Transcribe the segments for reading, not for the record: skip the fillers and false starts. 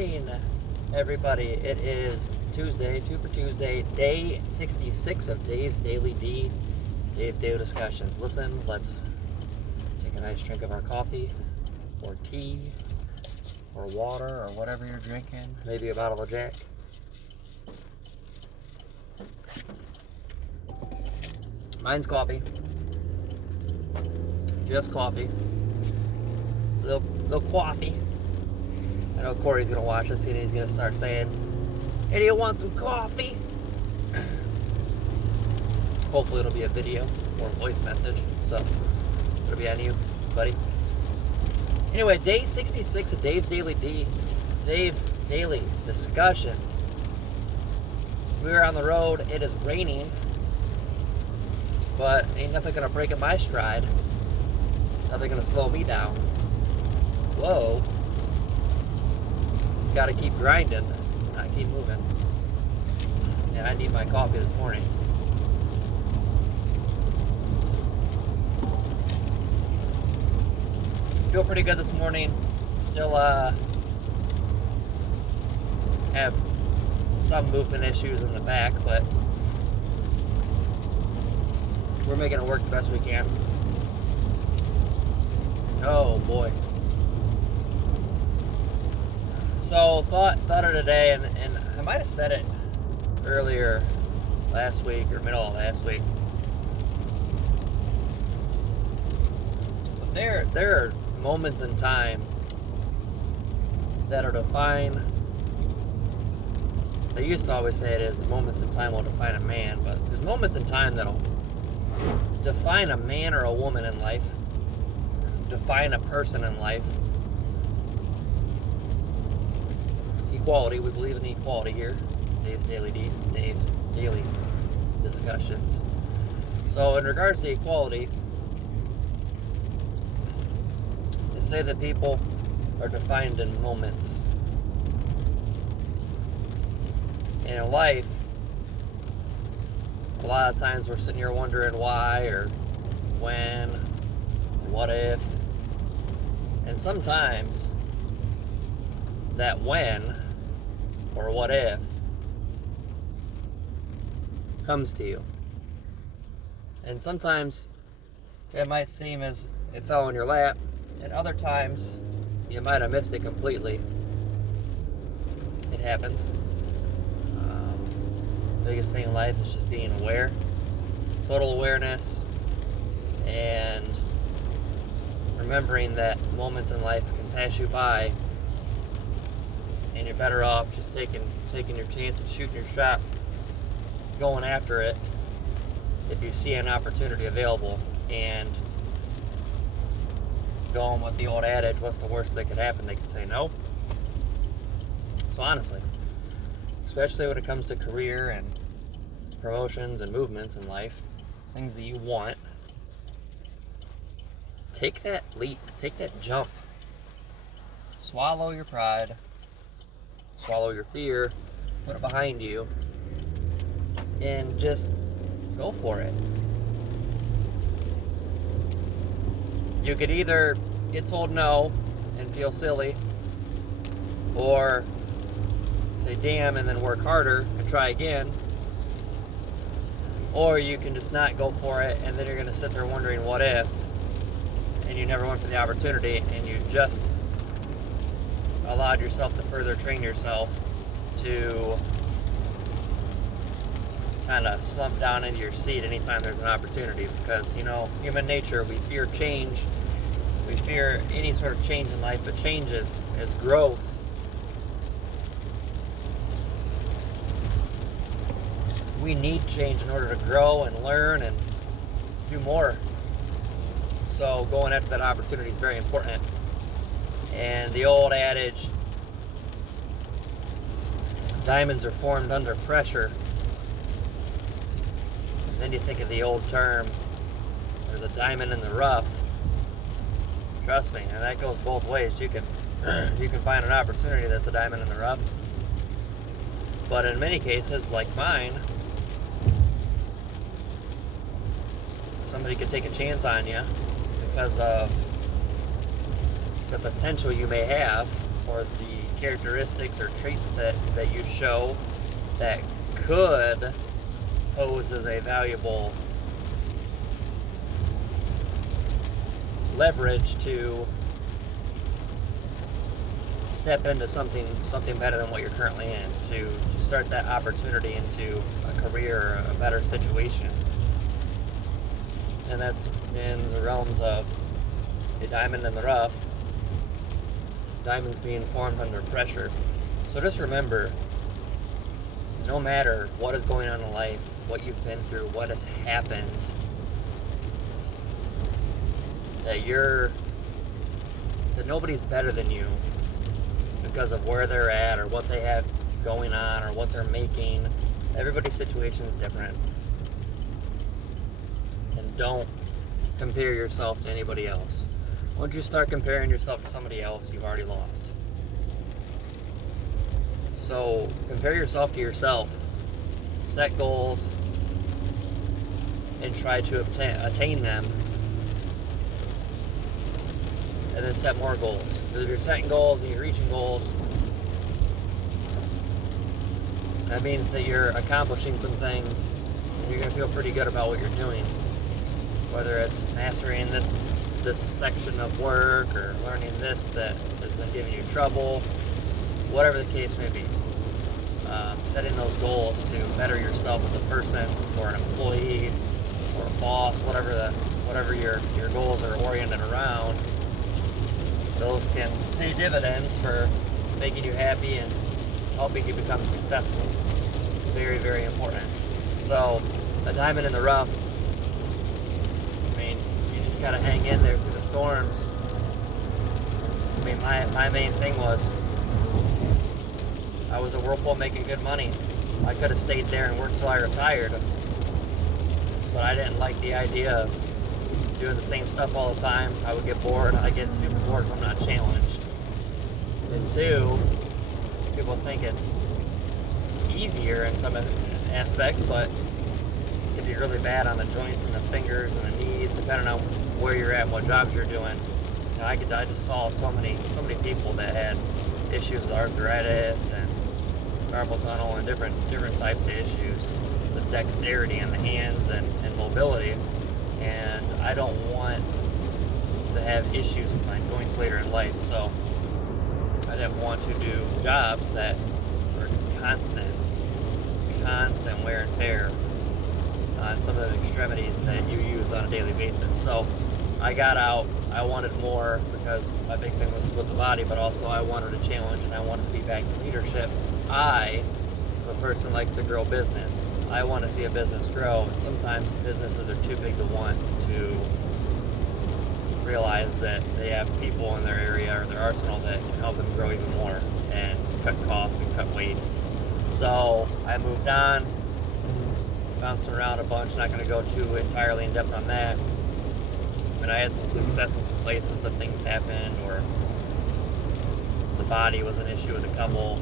morning, everybody. It is Tuesday, Two for Tuesday, day 66 of Dave's Daily Dave's Daily Discussions. Listen, let's take a nice drink of our coffee, or tea, or water, or whatever you're drinking. Maybe a bottle of Jack. Mine's coffee. Just coffee. Little coffee. I know Corey's gonna watch this and he's gonna start saying, "Hey, do you want some coffee?" Hopefully it'll be a video or a voice message, so it'll be on you, buddy. Anyway, day 66 of Dave's Daily Discussions. We are on the road. It is raining, but ain't nothing gonna break in my stride. Nothing gonna slow me down. Whoa. Gotta keep grinding, not keep moving. And I need my coffee this morning. Feel pretty good this morning. Still have some movement issues in the back, but we're making it work the best we can. Oh boy. So thought of today, and I might have said it earlier last week or middle of last week. But there are moments in time that are defined. They used to always say it is moments in time will define a man, but there's moments in time that'll define a man or a woman in life, define a person in life. Equality, we believe in equality here. Dave's Daily Discussions. So in regards to equality, they say that people are defined in moments. And in life, a lot of times we're sitting here wondering why or when, or what if. And sometimes that when or what if comes to you. And sometimes it might seem as it fell in your lap, and other times you might have missed it completely. It happens. Biggest thing in life is just being aware, total awareness, and remembering that moments in life can pass you by, and you're better off just taking your chance and shooting your shot, going after it if you see an opportunity available, and going with the old adage, what's the worst that could happen? They could say no. So honestly, especially when it comes to career and promotions and movements in life, things that you want, take that leap, take that jump. Swallow your pride, swallow your fear, put it behind you, and just go for it. You could either get told no and feel silly, or say damn and then work harder and try again, or you can just not go for it, and then you're going to sit there wondering what if, and you never went for the opportunity, and you just allowed yourself to further train yourself to kind of slump down into your seat anytime there's an opportunity. Because, you know, human nature, we fear change, we fear any sort of change in life, but change is growth. We need change in order to grow and learn and do more. So going after that opportunity is very important. And the old adage, diamonds are formed under pressure. And then you think of the old term, there's a diamond in the rough. Trust me, and that goes both ways. You can find an opportunity that's a diamond in the rough. But in many cases, like mine, somebody could take a chance on you because of the potential you may have, or the characteristics or traits that you show that could pose as a valuable leverage to step into something better than what you're currently in, to start that opportunity into a career or a better situation. And that's in the realms of a diamond in the rough, diamonds being formed under pressure. So just remember, no matter what is going on in life, what you've been through, what has happened, that nobody's better than you because of where they're at or what they have going on or what they're making. Everybody's situation is different. And don't compare yourself to anybody else. Once you start comparing yourself to somebody else, you've already lost. So compare yourself to yourself. Set goals and try to attain them. And then set more goals. If you're setting goals and you're reaching goals, that means that you're accomplishing some things and you're going to feel pretty good about what you're doing. Whether it's mastering this section of work or learning this that has been giving you trouble, whatever the case may be. Setting those goals to better yourself as a person or an employee or a boss, whatever your goals are oriented around, those can pay dividends for making you happy and helping you become successful. Very, very important. So, a diamond in the rough, I mean, you just gotta hang in there through the storms. I mean, my main thing was, I was at Whirlpool making good money. I could have stayed there and worked till I retired, but I didn't like the idea of doing the same stuff all the time. I would get bored. I get super bored if I'm not challenged. And two, people think it's easier in some aspects, but it can be really bad on the joints and the fingers and the knees, depending on where you're at and what jobs you're doing. You know, I just saw so many people that had issues with arthritis and carpal tunnel and different types of issues with dexterity in the hands and mobility. And I don't want to have issues with my joints later in life, so I didn't want to do jobs that were constant wear and tear on some of the extremities that you use on a daily basis. So I got out. I wanted more because my big thing was with the body, but also I wanted a challenge and I wanted to be back in leadership. I'm a person likes to grow business. I want to see a business grow, and sometimes businesses are too big to want to realize that they have people in their area or their arsenal that can help them grow even more and cut costs and cut waste. So I moved on, bounced around a bunch, not going to go too entirely in depth on that. I mean, I had some success in some places, but things happened, or the body was an issue with a couple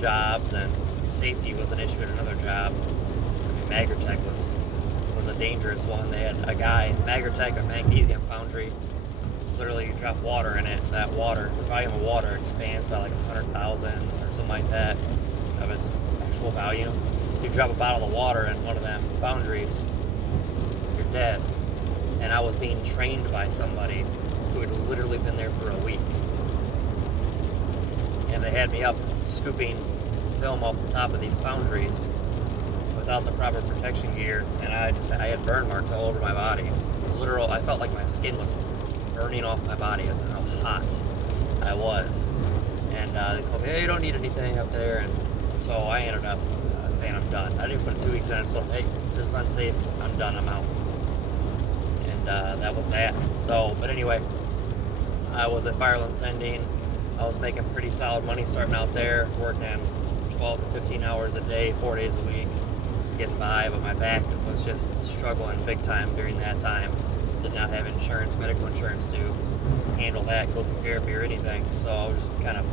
jobs, and safety was an issue at another job. I mean, Magritech was a dangerous one. They had a guy, Magritech, a magnesium foundry. Literally, you drop water in it, that water, the volume of water expands by like 100,000 or something like that of its actual volume. If you drop a bottle of water in one of them foundries, you're dead. And I was being trained by somebody who had literally been there for a week. And they had me up scooping film off the top of these foundries without the proper protection gear, and I had burn marks all over my body. I felt like my skin was burning off my body. That's how hot I was. And they told me, hey, you don't need anything up there. And so I ended up saying I'm done. I didn't put 2 weeks in it, so hey, this is unsafe. I'm done. I'm out. And that was that. So, but anyway, I was at Fireland Vending. I was making pretty solid money starting out there, working 12 to 15 hours a day, 4 days a week, just getting by, but my back was just struggling big time during that time. Did not have insurance, medical insurance to handle that, go through therapy or anything, so I was just kind of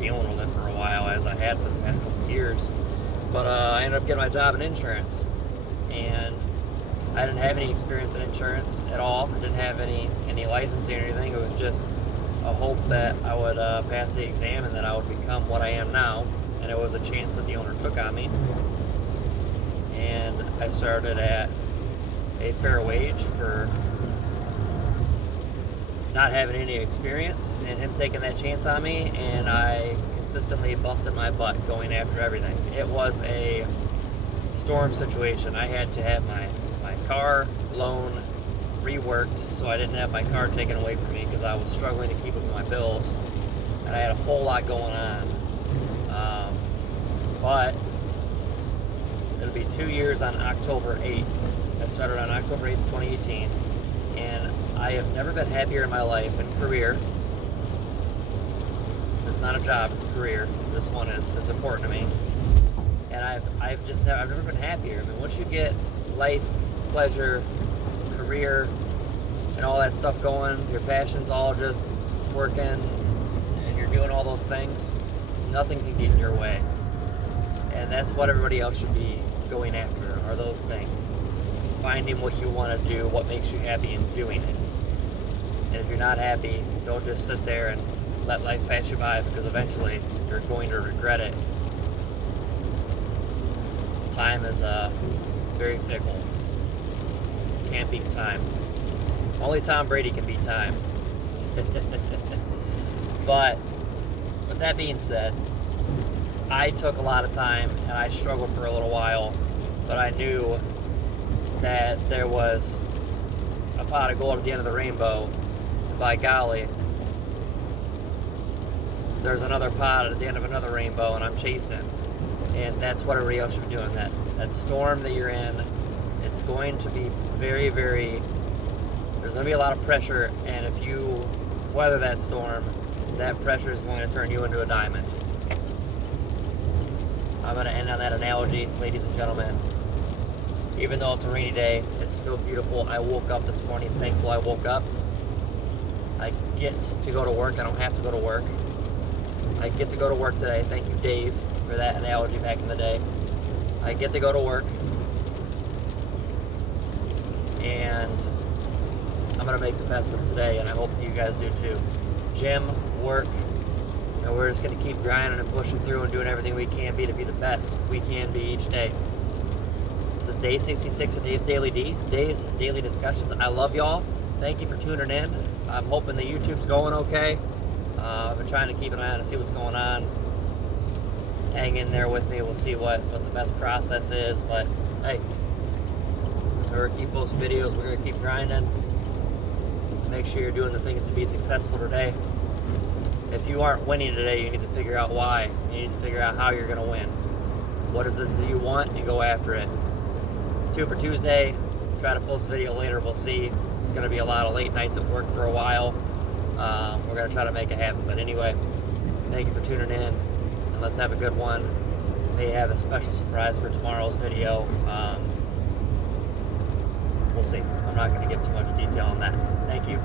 dealing with it for a while, as I had for the past couple of years. But I ended up getting my job in insurance, and I didn't have any experience in insurance at all. I didn't have any licensing or anything. It was just a hope that I would pass the exam and that I would become what I am now. And it was a chance that the owner took on me. And I started at a fair wage for not having any experience and him taking that chance on me, and I consistently busted my butt going after everything. It was a storm situation. I had to have my car loan reworked so I didn't have my car taken away from me because I was struggling to keep up with my bills, and I had a whole lot going on. But it'll be 2 years on October 8th. I started on October 8th, 2018, and I have never been happier in my life and career. It's not a job, it's a career. This one is important to me. And I've never been happier. I mean, once you get life, pleasure, career, and all that stuff going, your passion's all just working, and you're doing all those things, nothing can get in your way. And that's what everybody else should be going after, are those things. Finding what you want to do, what makes you happy, and doing it. And if you're not happy, don't just sit there and let life pass you by, because eventually you're going to regret it. Time is very fickle. Can't beat time. Only Tom Brady can beat time. But with that being said, I took a lot of time and I struggled for a little while, but I knew that there was a pot of gold at the end of the rainbow. By golly, there's another pot at the end of another rainbow, and I'm chasing. And that's what everybody else should be doing. That storm that you're in, it's going to be very, very, there's going to be a lot of pressure, and if you weather that storm, that pressure is going to turn you into a diamond. I'm going to end on that analogy, ladies and gentlemen. Even though it's a rainy day, it's still beautiful. I woke up this morning thankful I woke up. I get to go to work. I don't have to go to work. I get to go to work today. Thank you, Dave, for that analogy back in the day. I get to go to work, and I'm going to make the best of today, and I hope you guys do too. Gym, work, and we're just going to keep grinding and pushing through and doing everything we can be to be the best we can be each day. This is day 66 of Dave's Daily Discussions. I love y'all. Thank you for tuning in. I'm hoping the YouTube's going okay. I've been trying to keep an eye on to see what's going on. Hang in there with me. We'll see what the best process is. But hey, we're going to keep posting videos. We're going to keep grinding. Make sure you're doing the things to be successful today. If you aren't winning today, you need to figure out why. You need to figure out how you're going to win. What is it that you want, and go after it. 2 for Tuesday. Try to post a video later. We'll see. It's going to be a lot of late nights at work for a while. We're going to try to make it happen. But anyway, thank you for tuning in, and let's have a good one. May have a special surprise for tomorrow's video. We'll see. I'm not going to give too much detail on that. Thank you.